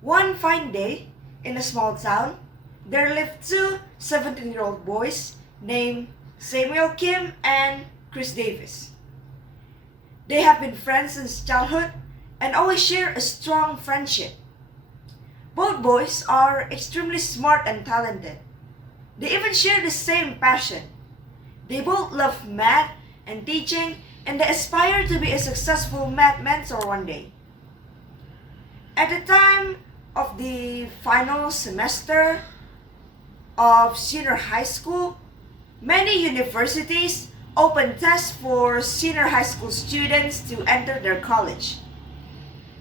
One fine day, in a small town, there lived two 17-year-old boys named Samuel Kim and Chris Davis. They have been friends since childhood and always share a strong friendship. Both boys are extremely smart and talented. They even share the same passion. They both love math and teaching, and they aspire to be a successful math mentor one day. At the time of the final semester of senior high school, many universities open tests for senior high school students to enter their college.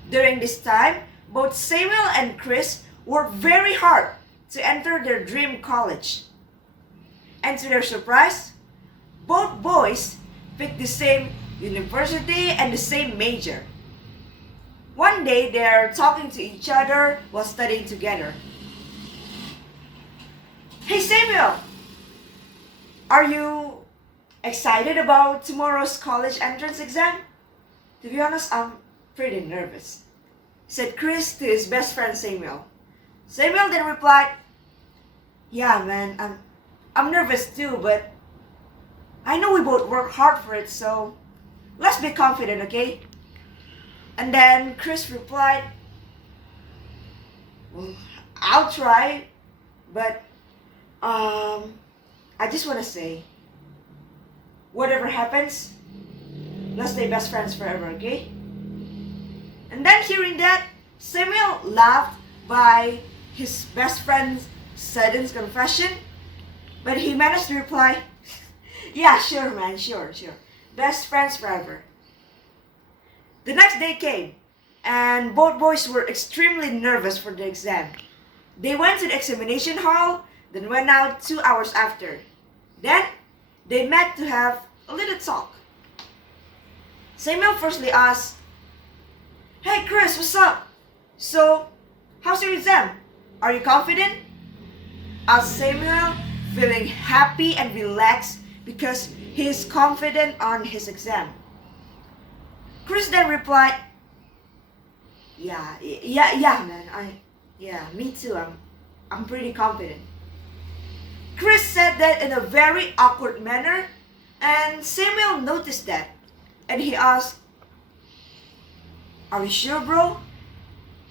During this time, both Samuel and Chris worked very hard to enter their dream college. And to their surprise, both boys picked the same university and the same major. One day, they're talking to each other while studying together. Hey Samuel, are you excited about tomorrow's college entrance exam? To be honest, I'm pretty nervous, said Chris to his best friend Samuel. Samuel then replied, Yeah man, I'm nervous too, but I know we both work hard for it, so let's be confident, okay? And then Chris replied, Well, I'll try, but I just want to say, whatever happens, let's stay best friends forever, okay? And then hearing that, Samuel laughed by his best friend's sudden confession, but he managed to reply, Yeah, sure man, sure. Best friends forever. The next day came, and both boys were extremely nervous for the exam. They went to the examination hall, then went out 2 hours after. Then, they met to have a little talk. Samuel firstly asked, Hey Chris, what's up? So, how's your exam? Are you confident? Asked Samuel, feeling happy and relaxed because he is confident on his exam. Chris then replied, Yeah, man. Me too. I'm pretty confident. Chris said that in a very awkward manner, and Samuel noticed that, and he asked, Are you sure, bro?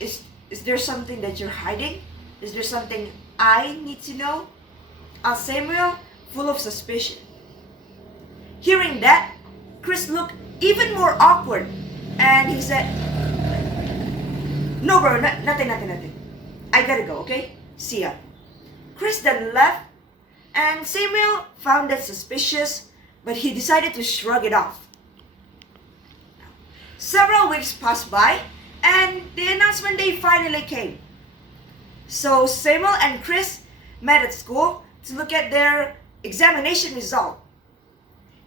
Is there something that you're hiding? Is there something I need to know? Asked Samuel, full of suspicion. Hearing that, Chris looked even more awkward, and he said, No bro, nothing. I gotta go, okay? See ya. Chris then left, and Samuel found that suspicious, but he decided to shrug it off. Several weeks passed by, and the announcement day finally came. So Samuel and Chris met at school to look at their examination result.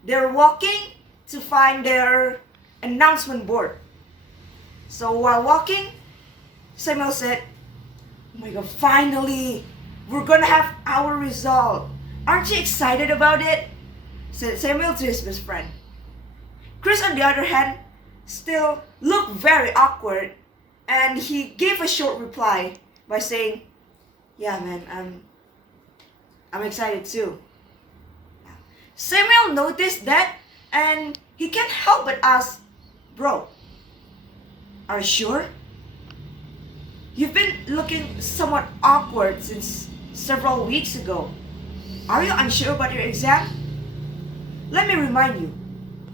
They're walking to find their announcement board. So while walking, Samuel said, Oh my god, finally! We're gonna have our result. Aren't you excited about it? Said Samuel to his best friend. Chris, on the other hand, still looked very awkward, and he gave a short reply by saying, Yeah man, I'm excited too. Samuel noticed that, and he can't help but ask, Bro, are you sure? You've been looking somewhat awkward since several weeks ago. Are you unsure about your exam? Let me remind you,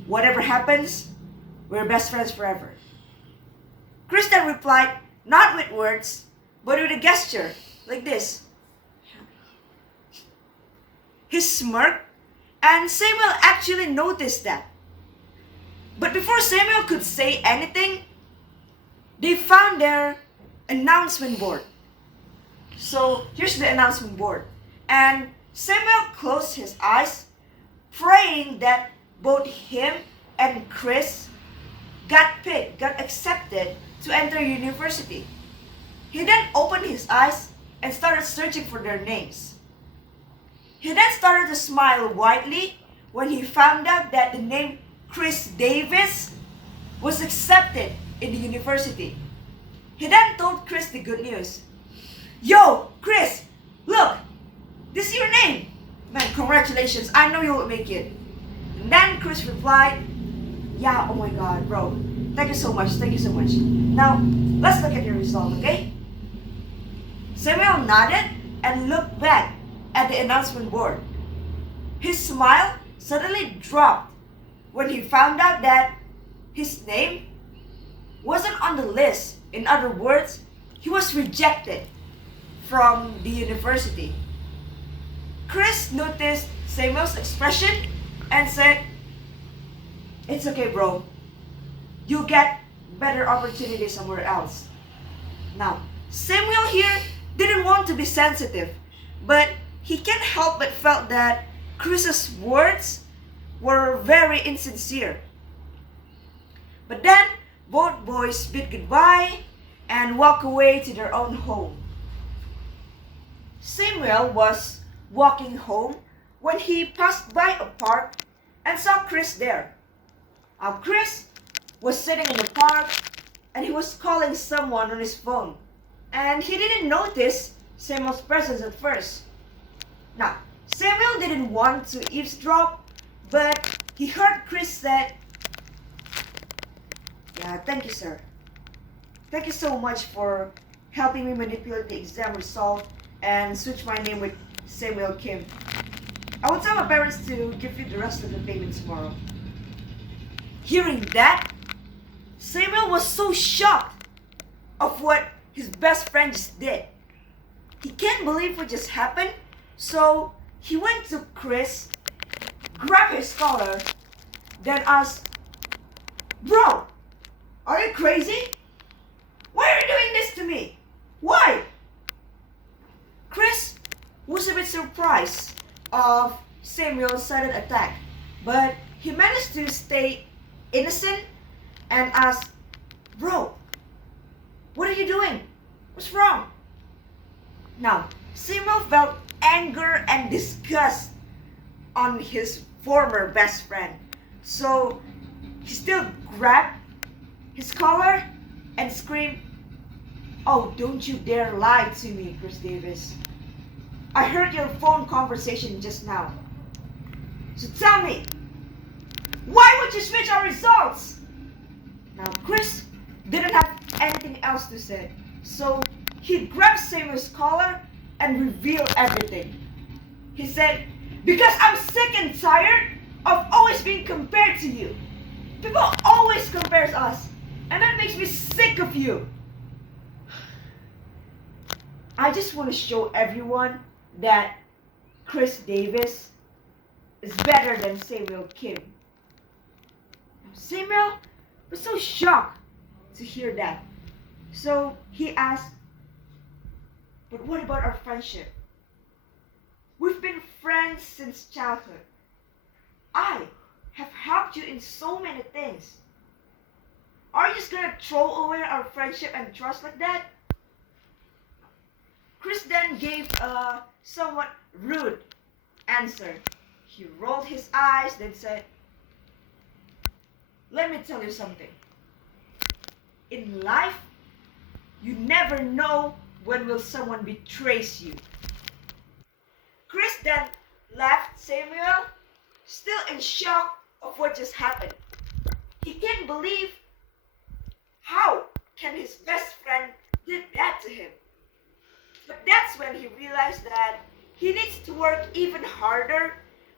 whatever happens, we're best friends forever. Kristen replied, not with words, but with a gesture, like this. He smirked, and Samuel actually noticed that. But before Samuel could say anything, they found their announcement board. So here's the announcement board. And Samuel closed his eyes, praying that both him and Chris got accepted to enter university. He then opened his eyes and started searching for their names. He then started to smile widely when he found out that the name Chris Davis was accepted in the university. He then told Chris the good news. Yo, Chris, look, this is your name. Man, congratulations, I know you'll make it. And then Chris replied, yeah, oh my god, bro. Thank you so much, thank you so much. Now, let's look at your result, okay? Samuel nodded and looked back at the announcement board. His smile suddenly dropped when he found out that his name wasn't on the list. In other words, he was rejected from the university. Chris noticed Samuel's expression and said, it's okay, bro. You'll get better opportunity somewhere else. Now, Samuel here didn't want to be sensitive, but he can't help but felt that Chris's words were very insincere. But then, both boys bid goodbye and walked away to their own home. Samuel was walking home when he passed by a park and saw Chris there. Chris was sitting in the park and he was calling someone on his phone. And he didn't notice Samuel's presence at first. Now, Samuel didn't want to eavesdrop, but he heard Chris say, yeah, thank you, sir. Thank you so much for helping me manipulate the exam result and switch my name with Samuel Kim. I will tell my parents to give you the rest of the payment tomorrow. Hearing that, Samuel was so shocked of what his best friend just did. He can't believe what just happened, so he went to Chris, grabbed his collar, then asked, bro, are you crazy? Why are you doing this to me? Why? Chris was a bit surprised of Samuel's sudden attack, but he managed to stay innocent and asked, bro, what are you doing? What's wrong? Now, Samuel felt anger and disgust on his former best friend. So he still grabbed his collar and screamed, oh, don't you dare lie to me, Chris Davis. I heard your phone conversation just now. So tell me, why would you switch our results? Now, Chris didn't have anything else to say, so he grabbed Samuel's collar and revealed everything. He said, because I'm sick and tired of always being compared to you. People always compare us, and that makes me sick of you. I just want to show everyone that Chris Davis is better than Samuel Kim. Samuel was so shocked to hear that. So he asked, but what about our friendship? We've been friends since childhood. I have helped you in so many things. Are you just gonna throw away our friendship and trust like that? Chris then gave a somewhat rude answer. He rolled his eyes, then said, let me tell you something. In life, you never know when will someone betrays you. Chris then left Samuel, still in shock of what just happened. He can't believe how can his best friend did that to him. But that's when he realized that he needs to work even harder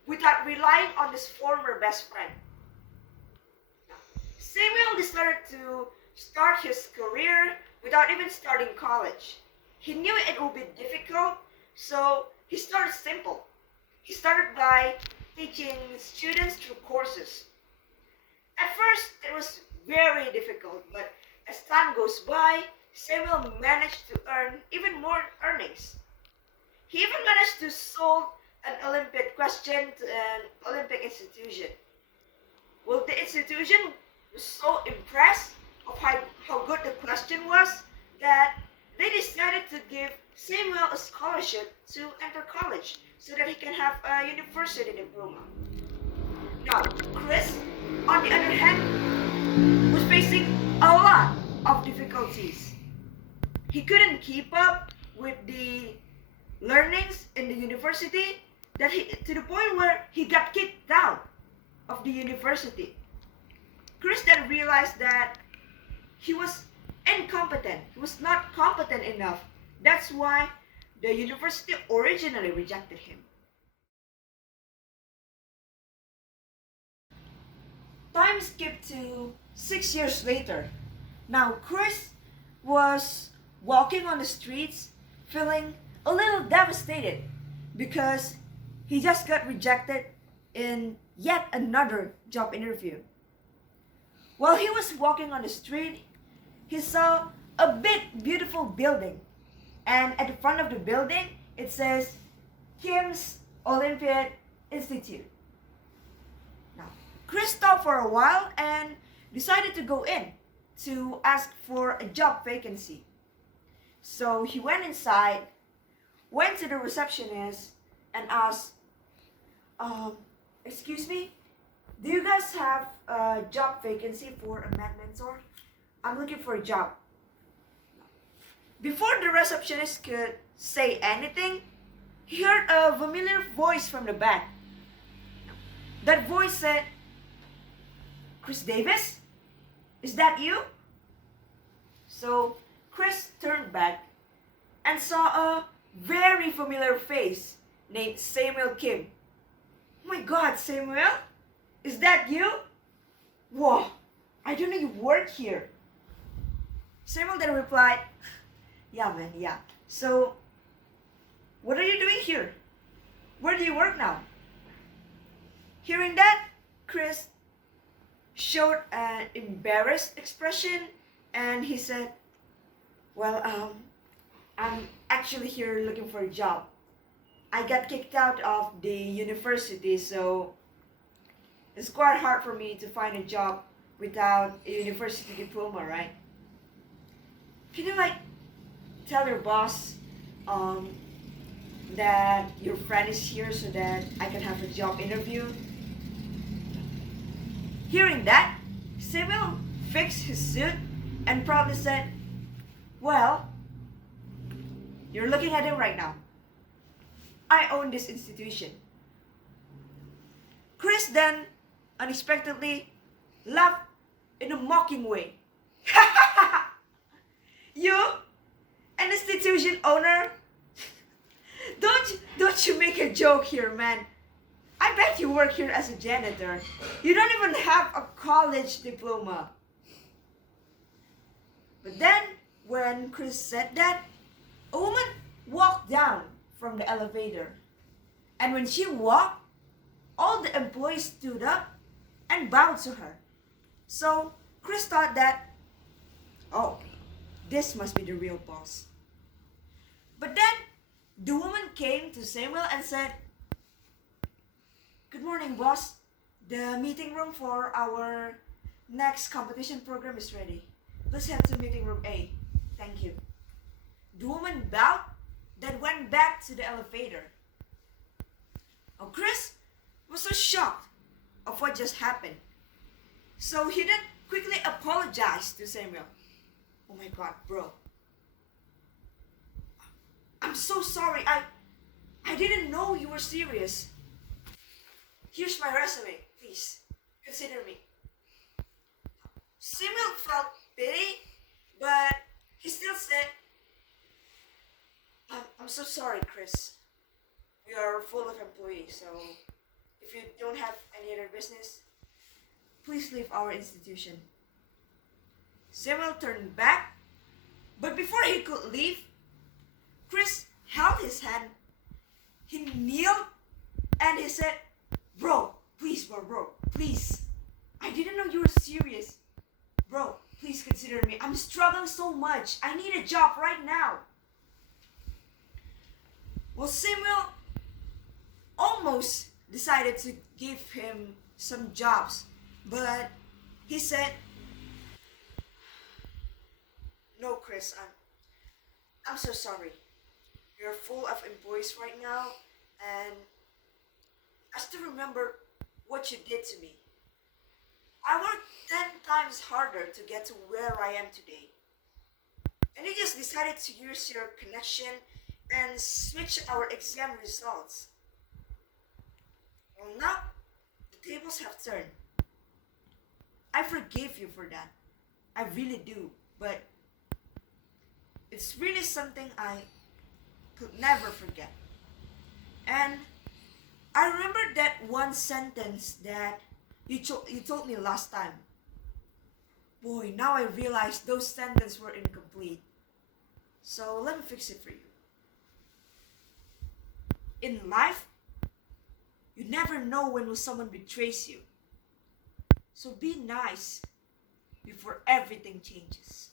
without relying on his former best friend. Samuel decided to start his career without even starting college. He knew it would be difficult, so he started simple. He started by teaching students through courses. At first, it was very difficult, but as time goes by, Samuel managed to earn even more earnings. He even managed to solve an Olympic question to an Olympic institution. Well, the institution was so impressed of how good the question was that they decided to give Samuel a scholarship to enter college so that he can have a university diploma. Now, Chris, on the other hand, was facing a lot of difficulties. he couldn't keep up with the learnings in the university that he to the point where he got kicked out of the university. Chris then realized that he was incompetent. He was not competent enough. That's why the university originally rejected him. Time skipped to 6 years later. Now, Chris was walking on the streets feeling a little devastated because he just got rejected in yet another job interview. While he was walking on the street, he saw a big, beautiful building. And at the front of the building, it says Kim's Olympiad Institute. Now, Chris stopped for a while and decided to go in to ask for a job vacancy. So he went inside, went to the receptionist, and asked, excuse me, do you guys have a job vacancy for a math mentor? I'm looking for a job. Before the receptionist could say anything, he heard a familiar voice from the back. That voice said, Chris Davis? Is that you? So Chris turned back and saw a very familiar face named Samuel Kim. Oh my God, Samuel? Is that you? Whoa, I didn't know you work here. Samuel then replied, yeah man, yeah. So, what are you doing here? Where do you work now? Hearing that, Chris showed an embarrassed expression and he said, well, I'm actually here looking for a job. I got kicked out of the university, so it's quite hard for me to find a job without a university diploma, right? Can you tell your boss that your friend is here so that I can have a job interview? Hearing that, Samuel fixed his suit and proudly said, well, you're looking at him right now. I own this institution. Chris then unexpectedly laughed in a mocking way. You, an institution owner? Don't you make a joke here, man. I bet you work here as a janitor. You don't even have a college diploma. But then, when Chris said that, a woman walked down from the elevator. And when she walked, all the employees stood up and bowed to her. So Chris thought that, oh, this must be the real boss. But then the woman came to Samuel and said, good morning, boss. The meeting room for our next competition program is ready. Please head to meeting room A. Thank you. The woman bowed, then went back to the elevator. Oh, Chris was so shocked of what just happened. So he then quickly apologized to Samuel. Oh my God, bro. I'm so sorry. I didn't know you were serious. Here's my resume. Please, consider me. Samuel felt pity, but he still said, I'm so sorry, Chris. We are full of employees, so if you don't have any other business, please leave our institution. Samuel turned back, but before he could leave, Chris held his hand. He kneeled and he said, bro, please. I didn't know you were serious. Bro, please consider me. I'm struggling so much. I need a job right now. Well, Samuel almost decided to give him some jobs, but he said, no, Chris, I'm so sorry. You're full of employees right now, and I still remember what you did to me. I worked 10 times harder to get to where I am today. and you just decided to use your connection and switch our exam results. Well, now the tables have turned. I forgive you for that. I really do. But it's really something I could never forget. And I remember that one sentence that you told me last time. Boy, now I realize those sentences were incomplete. So let me fix it for you. In life, you never know when will someone betrays you. So be nice before everything changes.